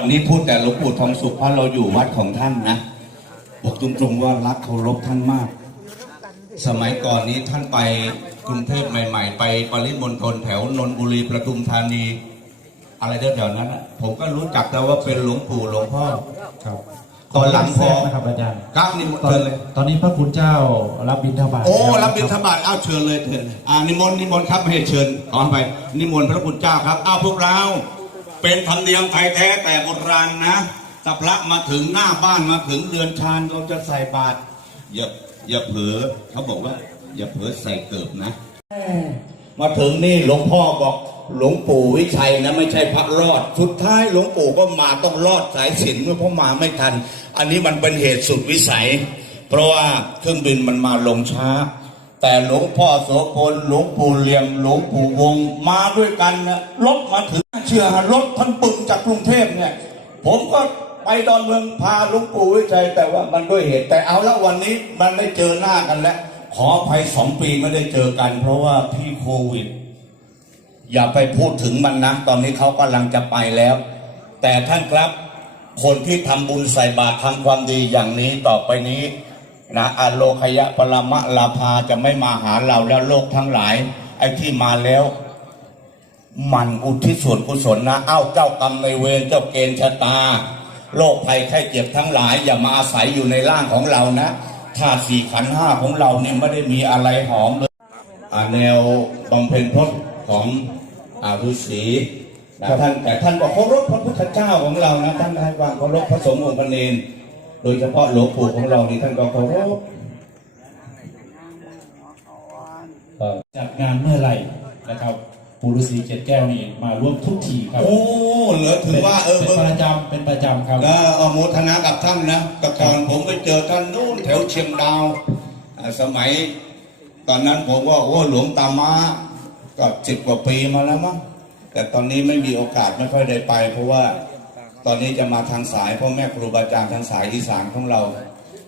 วันนี้พูดแต่หลวงปู่ทองสุขเพราะเราอยู่วัดของท่านนะ บอกตรงๆว่ารักเคารพท่านมาก สมัยก่อนนี้ท่านไปกรุงเทพใหม่ ๆ ไปปริมณฑลแถวนนทบุรีประทุมธานี อะไรแถวๆนั้นน่ะผมก็รู้จักแต่ว่าเป็นหลวงปู่หลวงพ่อ ครับตอนหลังพอ นะครับอาจารย์ก้าวนิมนต์ตอนเชิญเลย ตอนนี้พระคุณเจ้ารับบิณฑบาตโอ้แล้วรับบิณฑคบาตอ้าวเชิญเลยเชิญเลยอ่านิมนต์นิมนต์ครับไม่ให้เชิญก่อนไปนิมนต์พระคุณเจ้าครับอ้าวพวกเรา เป็นธรรมเนียมไทยแท้แต่โบราณนะถ้าพระมาถึงหน้าบ้านมาถึงเรือนชานเราจะใส่บาตรอย่าอย่าเผลอเขาบอกว่า อย่าเผลอใส่เกิบนะมาถึงนี่หลวงพ่อบอกหลวงปู่วิชัยนะไม่ใช่พระรอด สุดท้ายหลวงปู่ก็มาต้องรอดสายสินเมื่อพ่อมาไม่ทัน อันนี้มันเป็นเหตุสุดวิสัย เพราะว่าเครื่องบินมันมาลงช้า แต่หลวงพ่อโสพลหลวงปู่เหลี่ยมหลวงปู่วงมาด้วยกันนะรถมาถึง เชื่อรถทั้งปึงจากกรุงเทพเนี่ย ผมก็ไปดอนเมืองพาลวงปู่วิชัยแต่ว่ามันด้วยเหตุ แต่เอาละวันนี้มันได้เจอหน้ากันแล้ว ขออภัยสองปีไม่ได้เจอกัน เพราะว่าพี่โควิด อย่าไปพูดถึงมันนะตอนนี้เขากำลังจะไปแล้ว แต่ท่านครับ คนที่ทำบุญใส่บาตรทำความดีอย่างนี้ต่อไปนี้นะอโลคยะปรมะลาภาจะไม่มาหาเราแล้วโลกทั้งหลาย ไอ้ที่มาแล้ว มันอุทิศส่วนกุศลนะ เอ้าเจ้ากรรมในเวรเจ้าเกณฑ์ชะตา โรคภัยไข้เจ็บทั้งหลาย อย่ามาอาศัยอยู่ในร่างของเรานะธาตุสี่ขันห้าของเราเนี่ยไม่ได้มีอะไรหอมเลยแนวบำเพ็ญพจน์ของอาฤาษีนะท่านแต่ท่านก็เคารพพระพุทธเจ้าของเรานะท่านให้ความเคารพพระสงฆ์องค์พระเนรโดยเฉพาะหลวงปู่ของเรานี่ท่านก็เคารพจัดงานเมื่อไหร่นะครับ ปู่ฤาษีเจ็ดแก้วนี่มาร่วมทุกทีครับโอ้เหลือถือว่าเออเป็นประจำเป็นประจำครับก็เอาโมทนากับท่านนะแต่ก่อนผมไปเจอท่านนู่นแถวเชียงดาวอ่าสมัย ตอนนั้นผมว่าโอ้หลวงตามาก็สิบกว่าปีมาแล้วมั้งแต่ตอนนี้ไม่มีโอกาสไม่ค่อยได้ไป เพราะว่าตอนนี้จะมาทางสายพ่อแม่ครูบาอาจารย์ทางสายอีสานของเรา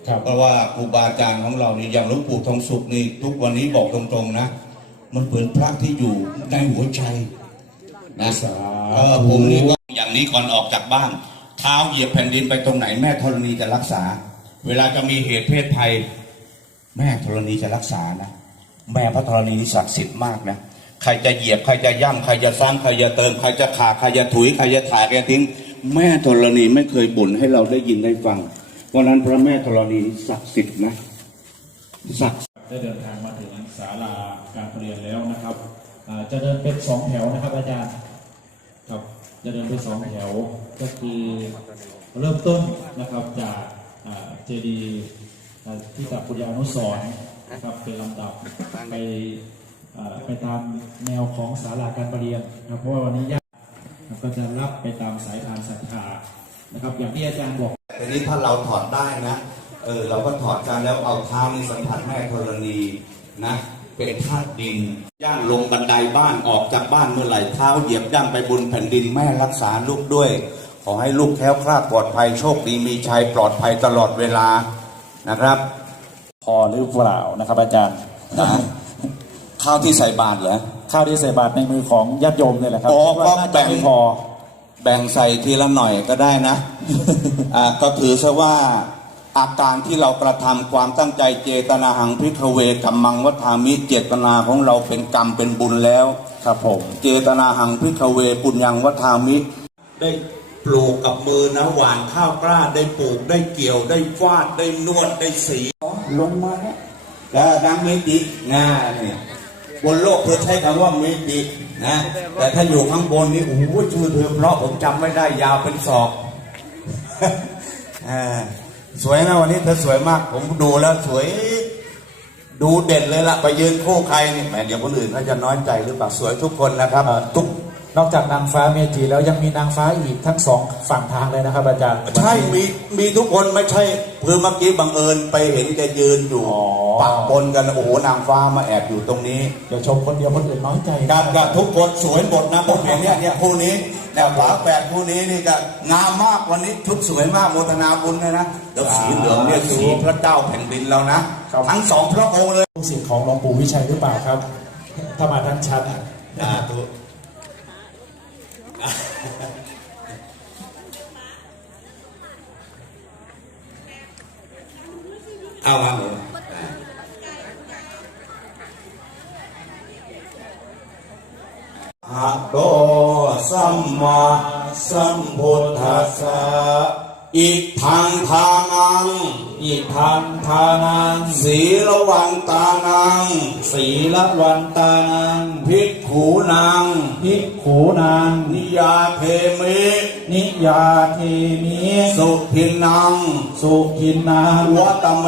ครับเพราะว่าครูบาอาจารย์ของเรานี่อย่างหลวงปู่ทองสุขนี่ทุกวันนี้บอกตรงๆนะ มันเหมือนพระที่อยู่ในหัวใจนะสาธุเออผมนี่ก็อย่างนี้ก่อนออกจากบ้าน เท้าเหยียบแผ่นดินไปตรงไหนแม่ธรณีจะรักษา เวลาจะมีเหตุเพศภัย แม่ธรณีจะรักษานะแม่พระธรณีนี่ศักดิ์สิทธิ์มากนะใครจะเหยียบใครจะย่ำใครจะซ้ำใครจะเติมใครจะขาดใครจะถุยใครจะถ่ายใครจะทิ้ง แม่ธรณีไม่เคยบ่นให้เราได้ยินได้ฟังเพราะฉะนั้นพระแม่ธรณีนี่ศักดิ์สิทธิ์นะศักดิ์ ได้เดินทางมาถึงศาลาการเรียนแล้วนะครับจะเดินเป็นสองแถวนะครับอาจารย์ครับจะเดินเป็นสองแถวก็คือเริ่มต้นนะครับจากเจดีที่กับปุญญานุสรนะครับเป็นลำดับไปไปตามแนวของศาลาการประเรียนนะครับเพราะว่าวันนี้ญาติก็จะรับไปตามสายทานศรัทธานะครับ อย่างที่อาจารย์บอกทีนี้ถ้าเราถอดได้นะ เออเราก็ถอดกันแล้วเอาเท้านี่สัมผัสแม่ธรณีนะเป็นธาตุดิน ย่างลงบันไดบ้านออกจากบ้านเมื่อไหร่เท้าเหยียบย่ำไปบนแผ่นดินแม่รักษาลูกด้วย ขอให้ลูกแคล้วคลาดปลอดภัยโชคดีมีชัยปลอดภัยตลอดเวลานะครับ พอหรือเปล่านะครับอาจารย์นะข้าวที่ใส่บาตรเหรอข้าวที่ใส่บาตรในมือของญาติโยมเนี่ยแหละครับอ๋อคิดว่าน่าก็แบ่จะงไม่พอ แบ่งใส่ทีละหน่อยก็ได้นะอ่าก็ถือซะว่า อาการที่เรากระทำความตั้งใจเจตนาหังพิกเวกัมมังวัฏามิเจตนาของเราเป็นกรรมเป็นบุญแล้วครับผมเจตนาหังพิกเวปุญญังวัฏามิ ได้ปลูกกับมือนะหวานข้าวกล้าได้ปลูกได้เกี่ยวได้ฟาดได้นวดได้สีลงมาเนี่ยแล้วดังเมติง่าเนี่ยบนโลกเธอใช้คำว่าเมตินะ แต่ถ้าอยู่ข้างบนนี่โอ้โหชื่อเธอเพราะผมจำไม่ได้ยาวเป็นศอกอ่า สวยนะวันนี้เธอสวยมาก ผมดูแล้วสวย ดูเด่นเลยล่ะไปยืนคู่ใครนี่แหมเดี๋ยวคนอื่นเขาจะน้อยใจหรือเปล่าสวยทุกคนนะครับทุกนอกจากนางฟ้าเมจิแล้วยังมีนางฟ้าอีกทั้งสองฝั่งทางเลยนะครับอาจารย์ใช่มีมีทุกคนไม่ใช่เพื่อเมื่อกี้บังเอิญไปเห็นแกยืนอยู่อ๋อปักปนกันโอ้โหนางฟ้ามาแอบอยู่ตรงนี้เดี๋ยวชมคนเดียวคนอื่นน้อยใจกับกับทุกคนสวยหมดนะผมเห็นเนี่ยเนี่ยคู่นี้ แต่ฝาแฝดคู่นี้นี่ก็งามมากวันนี้ชุดสวยมากโมทนาบุญเลยนะเดี๋ยวสีเหลืองเนี่ยสีพระเจ้าแผ่นดินเรานะ ทั้งสองพระองค์เลยลูกศิษย์ของหลวงปู่วิชัยหรือเปล่าครับ ถ้ามาทั้งชั้นอ่าตุเอาครับผม มมาสัมพุทธัสสะอิทังทานัง อิทังทานัง สีละวันตานังศีลวันตานังภิกขูนังภิกขูนัง นิยาเทมิ นิยาเทมิ สุพินัง สุขินังวัตเม